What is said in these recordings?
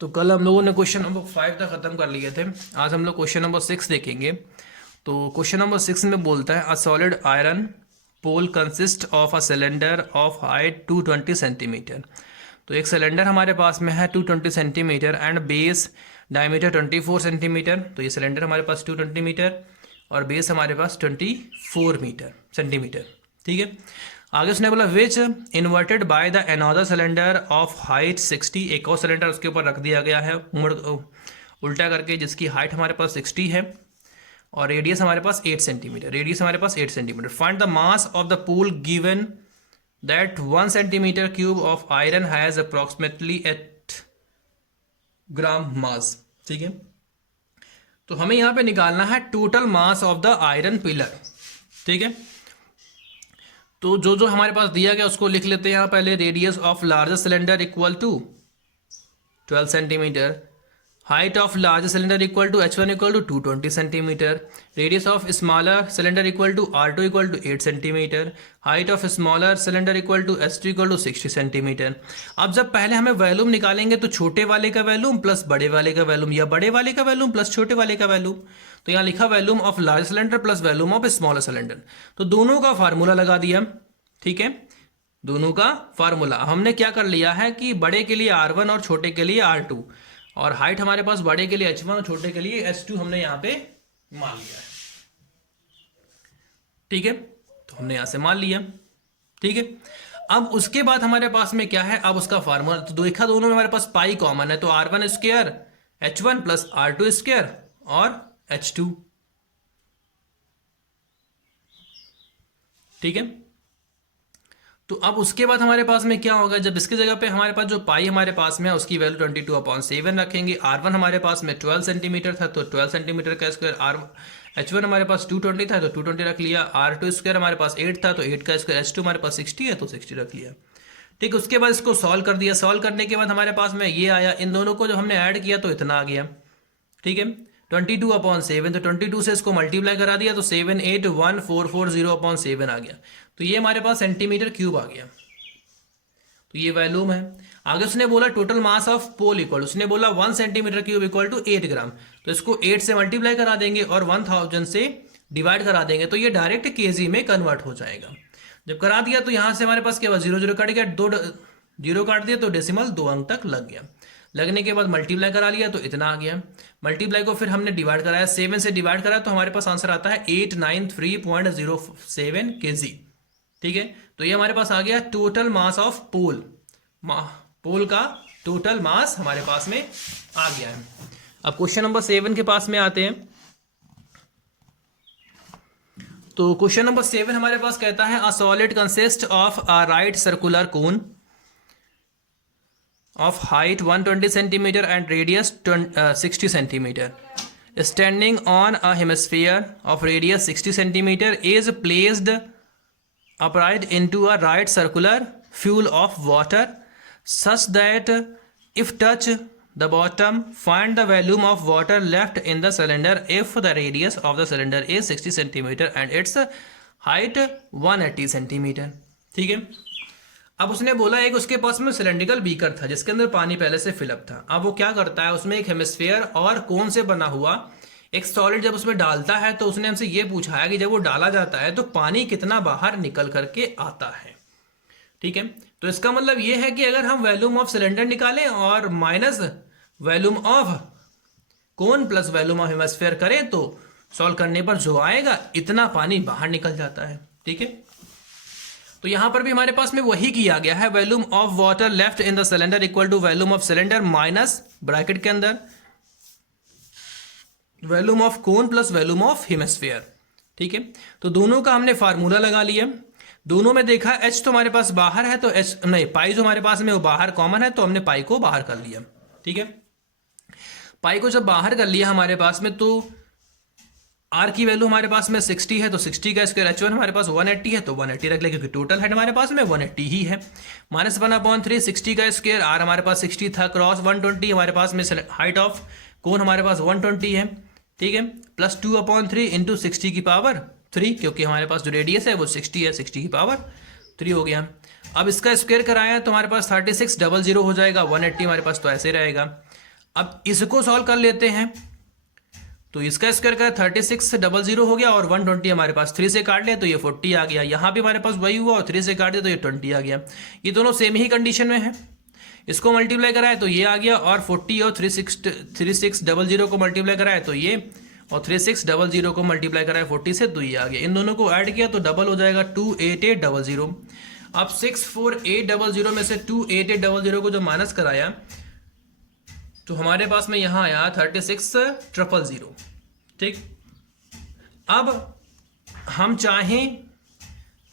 तो कल हम लोगों ने क्वेश्चन नंबर 5 तक ख़त्म कर लिए थे। आज हम लोग क्वेश्चन नंबर 6 देखेंगे। तो क्वेश्चन नंबर 6 में बोलता है a solid iron pole consist of a cylinder of height 220 centimetre. तो एक सिलेंडर हमारे पास में है 220 centimetre and base diameter 24 centimetre. तो ये सिलेंडर हमारे पास 220 मीटर और बेस हमारे पास 24 मीटर सेंटीमीटर। ठीक है, आगे उसने बोला which inverted by the another cylinder of height 60। एक और सिलेंडर उसके ऊपर रख दिया गया है उल्टा करके, जिसकी हाइट हमारे पास 60 है और रेडियस हमारे पास 8 सेंटीमीटर। रेडियस हमारे पास 8 centimetre. Find the mass of the pool given that 1 centimetre cube of iron has approximately 8 ग्राम मास। ठीक है, तो हमें यहां पे निकालना है total mass of the iron pillar. ठीक है, तो जो जो हमारे पास दिया गया उसको लिख लेते हैं यहाँ पहले। Radius of larger cylinder equal to 12 centimetre, height of larger cylinder equal to h1 equal to 220 centimetre, radius of smaller cylinder equal to r2 equal to 8 centimetre, height of smaller cylinder equal to h2 equal to 60 centimetre. अब जब पहले हमें volume निकालेंगे तो छोटे वाले का volume plus बड़े वाले का वैल्यूम या बड़े वाले का वैल्यूम प्लस छोटे वाले का वैल्यूम। तो यहाँ लिखा volume of large cylinder plus volume of smaller cylinder. तो दोनों का फार्मूला लगा दिया। ठीक है, दोनों का फार्मूला हमने क्या कर लिया है कि बड़े के लिए R1 और छोटे के लिए R2, और हाइट हमारे पास बड़े के लिए h1 और छोटे के लिए h2 हमने यहां पे मान लिया है। ठीक है, तो हमने यहां से मान लिया। ठीक है, अब उसके बाद हमारे पास में क्या है, अब उसका फार्मूला तो देखा दोनों में हमारे पास पाई कॉमन है, तो R1 square h1 plus R2 square और h2। ठीक है, तो अब उसके बाद हमारे पास में क्या होगा, जब इसकी जगह पे हमारे पास जो पाई हमारे पास में है उसकी वैल्यू 22/7 रखेंगे। R1 हमारे पास में 12 सेंटीमीटर था तो 12 सेंटीमीटर का स्क्वायर, h1 हमारे पास 220 था तो 220 रख लिया, R2 स्क्वायर हमारे पास 8 था तो 8 का स्क्वायर, h2 हमारे पास 60 है तो 60 रख लिया। ठीक, उसके बाद इसको सॉल्व कर दिया। सॉल्व करने के बाद हमारे पास में ये आया, इन दोनों को जब हमने ऐड किया तो इतना आ गया। ठीक है, 22/7, तो 22 से इसको मल्टीप्लाई करा दिया तो 781,440/7 आ गया। तो ये हमारे पास सेंटीमीटर क्यूब आ गया। तो ये वैल्यूम है। आगे उसने बोला total mass of pole equal, उसने बोला 1 centimetre cube equal to 8 gram. तो इसको 8 से मल्टीप्लाई करा देंगे और 1000 से डिवाइड करा देंगे तो ये डायरेक्ट केजी में कन्वर्ट हो जाएगा। जब करा दिया तो यहां से हमारे पास क्या हुआ, 0 0 कट गया, 2 0 काट दिया तो डेसिमल 2 अंक तक लग गया। लगने के बाद मल्टीप्लाई करा लिया तो इतना आ गया। मल्टीप्लाई को फिर हमने डिवाइड कराया, 7 से डिवाइड कराया तो हमारे पास आंसर आता है 893.07 kg। ठीक है, तो ये हमारे पास आ गया टोटल मास ऑफ पोल। पोल का टोटल मास हमारे पास में आ गया है। अब क्वेश्चन नंबर 7 के पास में आते हैं। तो क्वेश्चन नंबर 7 हमारे पास कहता है a solid consist of a right circular cone of height 120 centimeter and radius 60 centimeter standing on a hemisphere of radius 60 centimeter is placed upright into a right circular fuel of water such that if touch the bottom find the volume of water left in the cylinder if the radius of the cylinder is 60 centimeter and its height 180 centimeter। ठीक है, अब उसने बोला एक उसके पास में cylindrical beaker था जिसके अंदर पानी पहले से फिलअप था। अब वो क्या करता है, उसमें एक हेमिस्फीयर और कोन से बना हुआ एक सॉलिड जब उसमें डालता है तो उसने हमसे ये पूछा है कि जब वो डाला जाता है तो पानी कितना बाहर निकल करके आता है। ठीक है, तो इसका मतलब ये है कि अगर हम वॉल्यूम ऑफ सिलेंडर निकालें और minus volume of cone plus volume of hemisphere करें तो सॉल्व करने पर जो आएगा इतना पानी बाहर निकल जाता है। ठीक है, तो यहां पर भी हमारे पास में वही किया गया है, volume of water left in the cylinder equal to volume of cylinder minus bracket के अंदर volume of cone plus volume of hemisphere. ठीक है, तो दोनों का हमने फार्मूला लगा लिया। दोनों में देखा H तो हमारे पास बाहर है तो H नहीं, पाई जो हमारे पास में वो बाहर कॉमन है तो हमने पाई को बाहर कर लिया। ठीक है, पाई को जब बाहर कर लिया हमारे पास में तो R की वैल्यू हमारे पास में 60 है तो 60 का स्क्वायर, h1 हमारे पास 180 है तो 180 रख ले क्योंकि टोटल हाइट हमारे पास में 180 ही है। -1/3 60 का स्क्वायर, R हमारे पास 60 था क्रॉस 120 हमारे पास में हाइट ऑफ कोन हमारे पास 120 है। ठीक है, प्लस 2/3 इंटू 60 की पावर 3 क्योंकि हमारे पास जो रेडियस है वो 60 है, 60 की पावर 3 हो गया। अब इसका स्क्वायर कराया तो हमारे पास 3600 हो जाएगा, 180 हमारे पास तो ऐसे रहेगा। अब इसको सॉल्व कर लेते हैं, तो इसका स्क्वायर का 3600 हो गया और 120 हमारे पास 3 से काट लिया तो ये 40 आ गया। यहाँ भी हमारे पास वही हुआ और 3 से काट दिया तो ये 20 आ गया। ये दोनों सेम ही कंडीशन में है। इसको मल्टीप्लाई कराए तो ये आ गया और 40 और 3600 को मल्टीप्लाई कराए तो ये, और 3600 को मल्टीप्लाई कराए 40 से तो ये आ गया। इन दोनों को ऐड किया तो डबल हो जाएगा 28800। अब 64800 में से 28800 को जो माइनस कराया तो हमारे पास में यहाँ आया 36000। ठीक, अब हम चाहें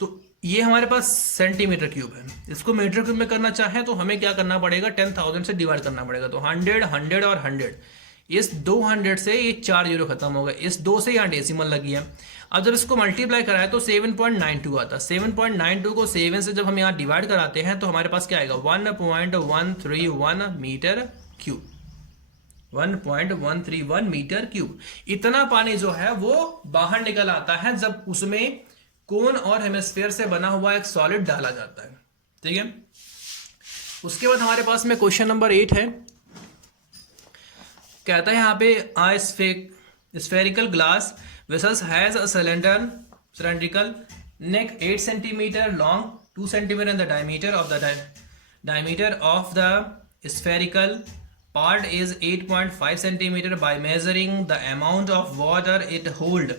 तो ये हमारे पास सेंटीमीटर क्यूब है, इसको मीटर क्यूब में करना चाहें तो हमें क्या करना पड़ेगा, 10,000 से डिवाइड करना पड़ेगा। तो 100 100 और 100, इस 200 से ये 4 जीरो खत्म होगा, इस 2 से यहाँ डेसिमल लगी है। अब जब इसको मल्टीप्लाई कराए तो 7.92 आता। 7.92 को 7 से जब हम यहाँ डिवाइड कराते हैं तो हमारे पास क्या आएगा, 1.131 मीटर क्यूब। 1.131 metre cube. इतना पानी जो है वो बाहर निकल आता है जब उसमें कोन और हेमिस्फीयर से बना हुआ एक सॉलिड डाला जाता है। ठीक है, उसके बाद हमारे पास में क्वेश्चन नंबर 8 है। कहता है यहाँ पे spherical glass vessels has a cylindrical neck 8 centimeter long, 2 centimeter in the diameter of the spherical part is 8.5 centimeter. By measuring the amount of water it hold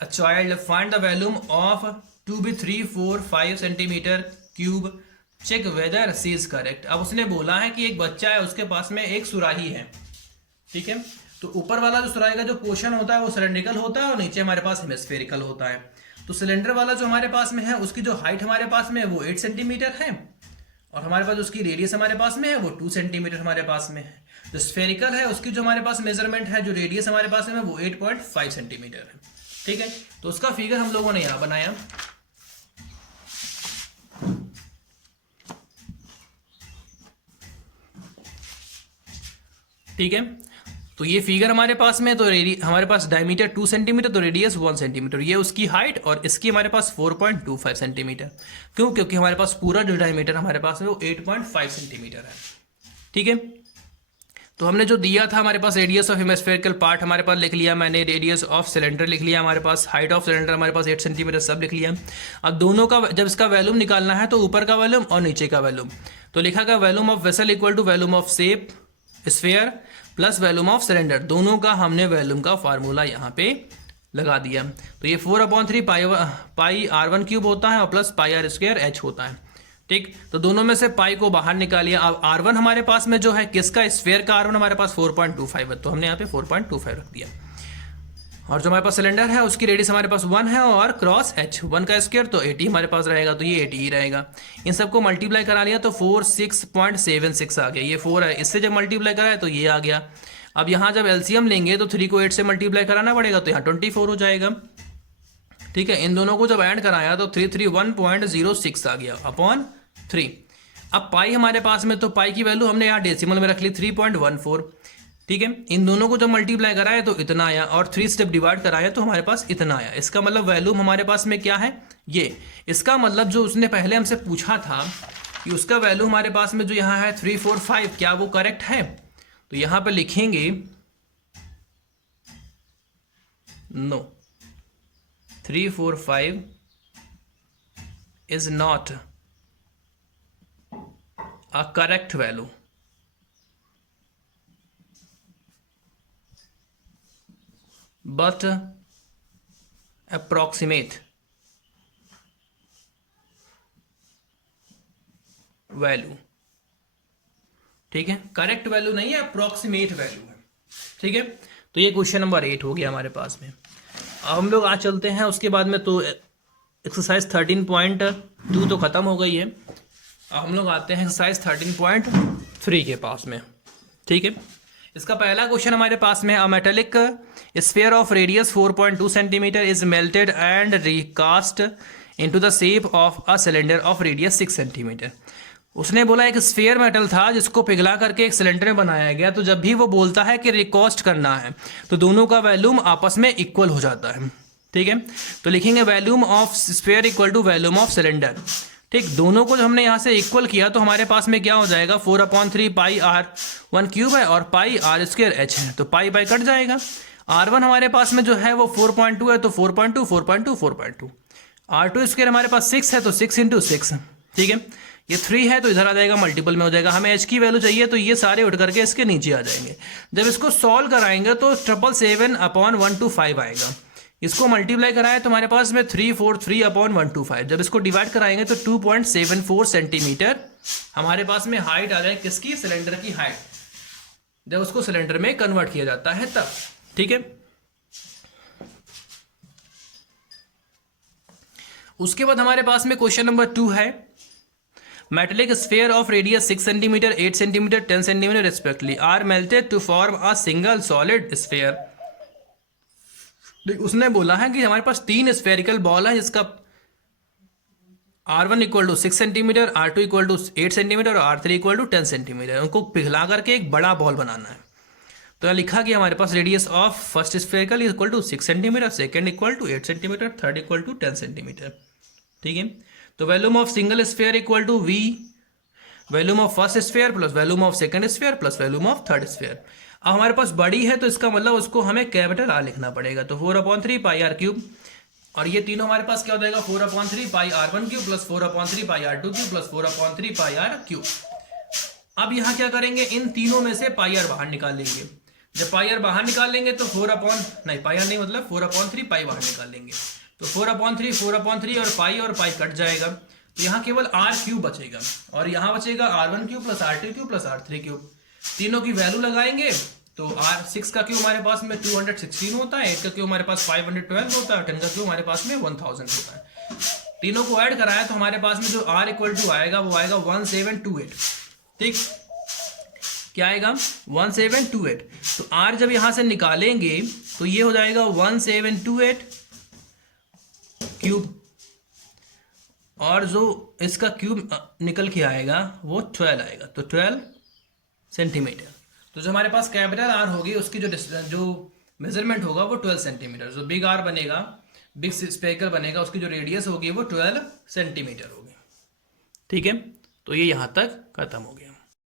a child, find the volume of 2b345 centimeter cube. Check whether C is correct. अब उसने बोला है कि एक बच्चा है, उसके पास में एक सुराही है। ठीक है, तो ऊपर वाला जो सुराही का जो पोर्शन होता है वो सिलेंड्रिकल होता है और नीचे हमारे पास हेमिस्फेरिकल होता है। तो सिलेंडर वाला जो हमारे पास में है उसकी जो हाइट हमारे पास में है वो 8 सेंटीमीटर है और हमारे पास उसकी रेडियस हमारे पास में है वो 2 सेंटीमीटर हमारे पास में है। जो स्फेरिकल है उसकी जो हमारे पास मेजरमेंट है, जो रेडियस हमारे पास में है वो 8.5 सेंटीमीटर है। ठीक है, तो उसका फिगर हम लोगों ने यहाँ बनाया। ठीक है, तो ये फिगर हमारे पास में, तो हमारे पास डायमीटर 2 सेंटीमीटर तो रेडियस 1 सेंटीमीटर, ये उसकी हाइट और इसकी हमारे पास 4.25 सेंटीमीटर। क्यों? क्योंकि हमारे पास पूरा जो डायमीटर हमारे पास है वो 8.5 सेंटीमीटर है। ठीक है, तो हमने जो दिया था हमारे पास रेडियस ऑफ हेमिस्फेरिकल पार्ट हमारे पास लिख लिया मैंने, रेडियस ऑफ सिलेंडर लिख लिया हमारे पास, हाइट ऑफ सिलेंडर हमारे पास 8 सेंटीमीटर सब लिख लिया। अब दोनों का जब इसका वैल्यूम निकालना है तो ऊपर का वैल्यूम और नीचे का वैल्यूम, तो लिखा गया volume of vessel equal to volume of shape sphere plus volume of cylinder. दोनों का हमने वैल्यूम का फार्मूला यहाँ पे लगा दिया। तो ये 4/3 पाई r1 क्यूब होता है और plus pi r square h होता है। ठीक, तो दोनों में से पाई को बाहर निकालिए। अब r1 हमारे पास में जो है किसका, स्फीयर का r1 हमारे पास 4.25 है, तो हमने यहाँ पे 4.25 रख दिया। और जो हमारे पास सिलेंडर है उसकी रेडियस हमारे पास 1 है और क्रॉस h 1 का स्क्वायर तो 80 हमारे पास रहेगा, तो ये 80 ही रहेगा। इन सबको मल्टीप्लाई करा लिया तो 46.76 आ गया। ये 4 है, इससे जब मल्टीप्लाई कराए तो ये आ गया। अब यहाँ जब एलसीएम लेंगे तो 3 को 8 से मल्टीप्लाई कराना पड़ेगा तो यहाँ 24 हो जाएगा। ठीक है, इन दोनों को जब ऐड कराया तो 331.06 आ गया अपॉन 3। अब पाई हमारे पास में, तो पाई की वैल्यू हमने यहाँ डेसिमल में रख ली 3.14। ठीक है, इन दोनों को जब मल्टीप्लाई कराया तो इतना आया और 3 स्टेप डिवाइड कराया तो हमारे पास इतना आया। इसका मतलब वैल्यूम हमारे पास में क्या है, ये। इसका मतलब जो उसने पहले हमसे पूछा था कि उसका वैल्यू हमारे पास में जो यहाँ है 345, क्या वो करेक्ट है? तो यहाँ पर लिखेंगे no, 345 is not a correct value, but approximate value. ठीक है, करेक्ट वैल्यू नहीं है, अप्रोक्सीमेट वैल्यू है। ठीक है, तो ये क्वेश्चन नंबर 8 हो गया हमारे पास में। अब हम लोग आज चलते हैं उसके बाद में, तो एक्सरसाइज 13.2 तो खत्म हो गई है। अब हम लोग आते हैं एक्सरसाइज 13.3 के पास में। ठीक है, इसका पहला क्वेश्चन हमारे पास में, a metallic sphere of radius 4.2 centimetre is melted and recast into the shape of a cylinder of radius 6 centimetre. उसने बोला एक स्फीयर मेटल था जिसको पिघला करके एक सिलेंडर में बनाया गया, तो जब भी वो बोलता है कि रिकास्ट करना है तो दोनों का वैल्यूम आपस में इक्वल हो जाता है। ठीक है, तो लिखेंगे volume of sphere equal to volume of cylinder. ठीक, दोनों को जो हमने यहाँ से इक्वल किया तो हमारे पास में क्या हो जाएगा, 4/3 पाई r1 क्यूब है और पाई r² h है, तो पाई पाई कट जाएगा। r1 हमारे पास में जो है वो 4.2 है, तो 4.2 4.2 4.2। r2² हमारे पास 6 है, तो 6 × 6, ठीक है। ये 3 है तो इधर आ जाएगा, मल्टीपल में हो जाएगा। हमें h की वैल्यू चाहिए तो ये सारे उठ करके इसके नीचे आ जाएंगे। जब इसको सॉल्व कराएंगे तो 777/125 आएगा। इसको मल्टीप्लाई कराएं तो हमारे पास में 343/125। जब इसको डिवाइड कराएंगे तो 2.74 सेंटीमीटर हमारे पास में हाइट आ जाए, किसकी, सिलेंडर की हाइट, जब उसको सिलेंडर में कन्वर्ट किया जाता है तब, ठीक है। उसके बाद हमारे पास में क्वेश्चन नंबर 2 है, metallic sphere of radius 6 centimetre, 8 centimetre, 10 centimetre respectively are melted to form a single solid sphere. उसने बोला है कि हमारे पास 3 स्फेरिकल बॉल है जिसका R1 = 6 सेंटीमीटर, R2 = 8 सेंटीमीटर और R3 = 10 सेंटीमीटर। उनको पिघला करके एक बड़ा बॉल बनाना है। तो लिखा कि हमारे पास radius of first spherical = 6 centimetre, second = 8 centimetre, third = 10 centimetre, ठीक है। तो volume of single sphere = V volume of first sphere plus volume of second sphere plus volume of third sphere. अब हमारे पास बड़ी है तो इसका मतलब उसको हमें कैपिटल R लिखना पड़ेगा, तो 4/3 पाई r³ और ये तीनों हमारे पास क्या हो जाएगा, 4/3 पाई r1³ प्लस 4/3 पाई r2³ प्लस 4/3 पाई r³। अब यहाँ क्या करेंगे, इन तीनों में से पाई r बाहर निकाल लेंगे। जब पाई r बाहर निकाल लेंगे तो 4/3 पाई बाहर निकाल लेंगे, तो 4/3 और पाई कट जाएगा, तो यहाँ केवल r³ बचेगा और यहाँ बचेगा r1³ plus r2³ plus r3³। तीनों की वैल्यू लगाएंगे तो R6 का क्यूब हमारे पास में 216 होता है, 8 का क्यूब हमारे पास 512 होता है, 10 का क्यूब हमारे पास में 1000 होता है। तीनों को ऐड कराया तो हमारे पास में जो R = आएगा वो आएगा 1728, ठीक, क्या आएगा 1728। तो R जब यहां से निकालेंगे तो ये हो जाएगा 1728 क्यूब और जो इसका क्यूब निकल के आएगा वो 12 आएगा, तो 12 सेंटीमीटर। तो जो हमारे पास कैपिटल R होगी उसकी जो मेजरमेंट होगा वो 12 सेंटीमीटर। जो बिग R बनेगा, बिग स्फेरिकल बनेगा, उसकी जो रेडियस होगी वो 12 सेंटीमीटर होगी, ठीक है। तो ये यहाँ तक खत्म हो गया।